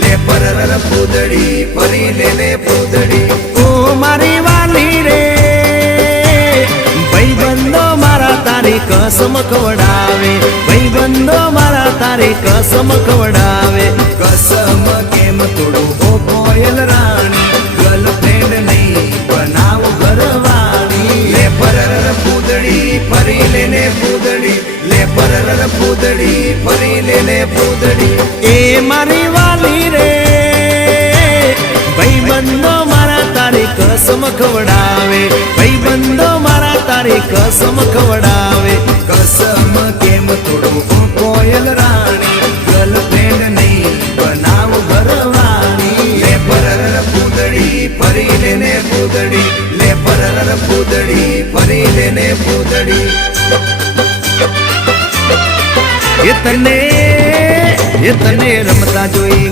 લે પરર પૂદડી ફરી લે પૂદડી ઓ મારી વાલી રે ભાઈબંધો મારા તારી કસમ ખવડાવે ભાઈબંધો મારા તારી કસમ ખવડાવે કસમ કેમ તોડું ઓ કોયલ રાણી ગર્લફ્રેન્ડ નહીં બનાવ ઘરવાળી લે પરર પૂદડી ફરી લે પૂદડી લે પરર પૂદડી ફરી લે પૂદડી એ મારી વાલી રે ભાઈબંધો મારા તારી કસમ ખવડાવે ભાઈબંધો મારા તારી કસમ ખવડાવે કસમ કેમ તોડું ઓ કોયલ રાણી ગર્લફ્રેન્ડ નહીં બનાવ ઘરવાળી લે પરર પૂદડી ફરી લે પૂદડી લે પરર પૂદડી ફરી લે પૂદડી એ તને રમતા જોઈ